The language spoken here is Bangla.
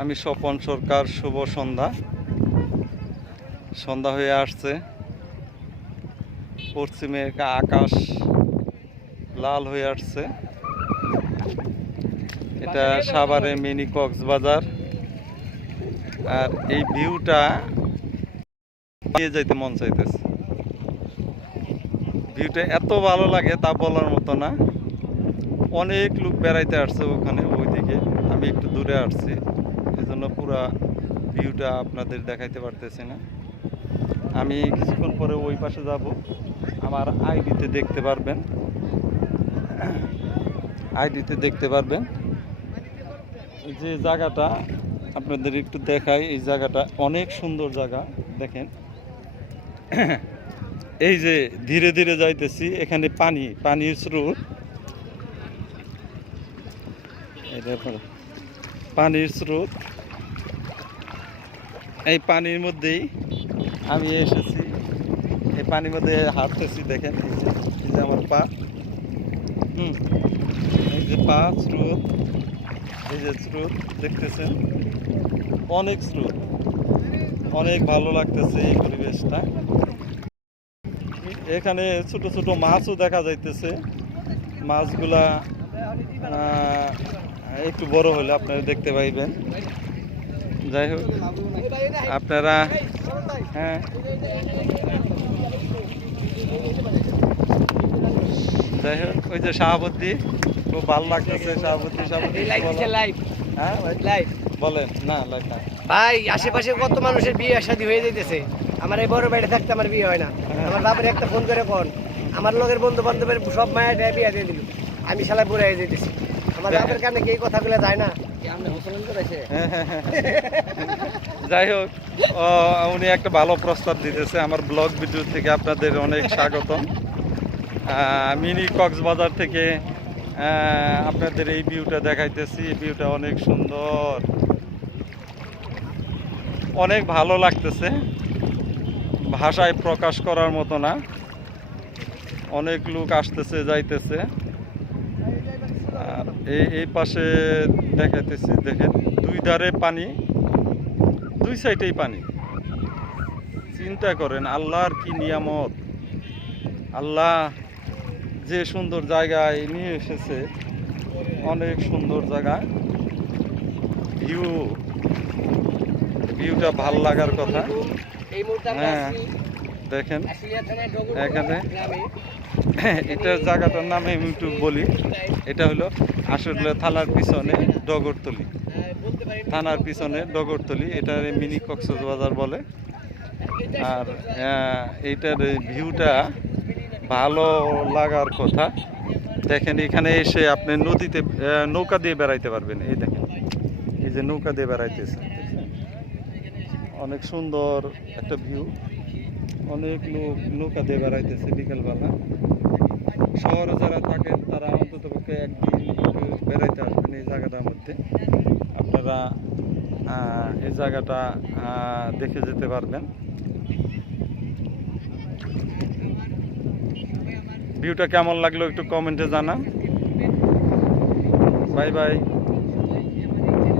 আমি স্বপন সরকার। শুভ সন্ধ্যা। সন্ধ্যা হয়ে আসছে, পশ্চিমে আকাশ লাল হয়ে আসছে। এটা সাভারে মিনি কক্সবাজার। আর এই ভিউটা নিয়ে যাইতে মন চাইতেছে। ভিউটা এত ভালো লাগে তা বলার মতো না। অনেক লোক বেড়াইতে আসছে ওখানে, ওইদিকে। আমি একটু দূরে আসছি, এজন্য পুরা ভিউটা আপনাদের দেখাইতে পারতেছি না। আমি কিছুক্ষণ পরে ওই পাশে যাব। আমার আইডিতে দেখতে পারবেন, যে জায়গাটা আপনাদের একটু দেখাই। এই জায়গাটা অনেক সুন্দর জায়গা। দেখেন, এই যে ধীরে ধীরে যাইতেছি, এখানে পানির স্রোত। এই পানির মধ্যেই আমি এসেছি। এই পানির মধ্যে হাঁটতেছি। দেখেন, এই যে আমার পা, এই যে পা স্রোত, এই যে স্রোত দেখতেছেন, অনেক স্রোত। অনেক ভালো লাগতেছে এই পরিবেশটা। এখানে ছোট ছোট মাছও দেখা যাইতেছে। মাছগুলা একটু বড় হলে আপনারা দেখতে পাইবেন। যাই হোক, আপনারা যাই হোক, ওই যে শাহাবুদ্দি, খুব ভালো লাগতেছে। শাহাবুদ্দি বলেন। না, লাইভ না ভাই। আশেপাশে কত মানুষের বিয়ে শাদী হয়ে যাইতেছে। আমার এই বড় বাড়িতে থাকতে আমার বিয়ে হয় না। আমার বাপের একটা ফোন করে কোন আমার লোকের বন্ধু বান্ধবের সব মায়ের বিয়ে দিয়ে দিল। আমি শালা বুড়া হয়ে যাইতেছি। আমার বাপের কানে কি কথাগুলো যায় না। যাই হোক, উনি একটা ভালো প্রস্তাব দিতেছে। আমার ব্লগ ভিডিও থেকে আপনাদের অনেক স্বাগতম। মিনি কক্সবাজার থেকে আপনাদের এই ভিউটা দেখাইতেছি। এই ভিউটা অনেক সুন্দর, অনেক ভালো লাগতেছে, ভাষায় প্রকাশ করার মতো না। অনেক লোক আসতেছে যাইতেছে। আর এই পাশে দেখাইতেছি, দেখেন, দুই ধারে পানি, দুই সাইডেই পানি। চিন্তা করেন আল্লাহর কি নিয়ামত। আল্লাহ যে সুন্দর জায়গায় নিয়ে এসেছে, অনেক সুন্দর জায়গা। ভিউটা ভাল লাগার কথা। হ্যাঁ, দেখেন এখানে এটা জায়গাটার নাম আমি একটু বলি। এটা হলো আসলে থানার পিছনে ডগরতলি, এটা মিনি কক্সবাজার বলে। আর এইটার ভিউটা ভালো লাগার কথা। দেখেন, এখানে এসে আপনি নদীতে নৌকা দিয়ে বেড়াইতে পারবেন। এই দেখেন, এই যে নৌকা দিয়ে বেড়াইতেছে, অনেক সুন্দর একটা ভিউ। অনেক লোক নৌকা দিয়ে বেড়াইতেছে বিকেলবেলা। শহরে যারা থাকেন তারা অন্তত পক্ষে একদিন বেড়াইতে আসবেন এই জায়গাটার মধ্যে। আপনারা এই জায়গাটা দেখে যেতে পারবেন। ভিউটা কেমন লাগলো একটু কমেন্টে জানান। Bye bye.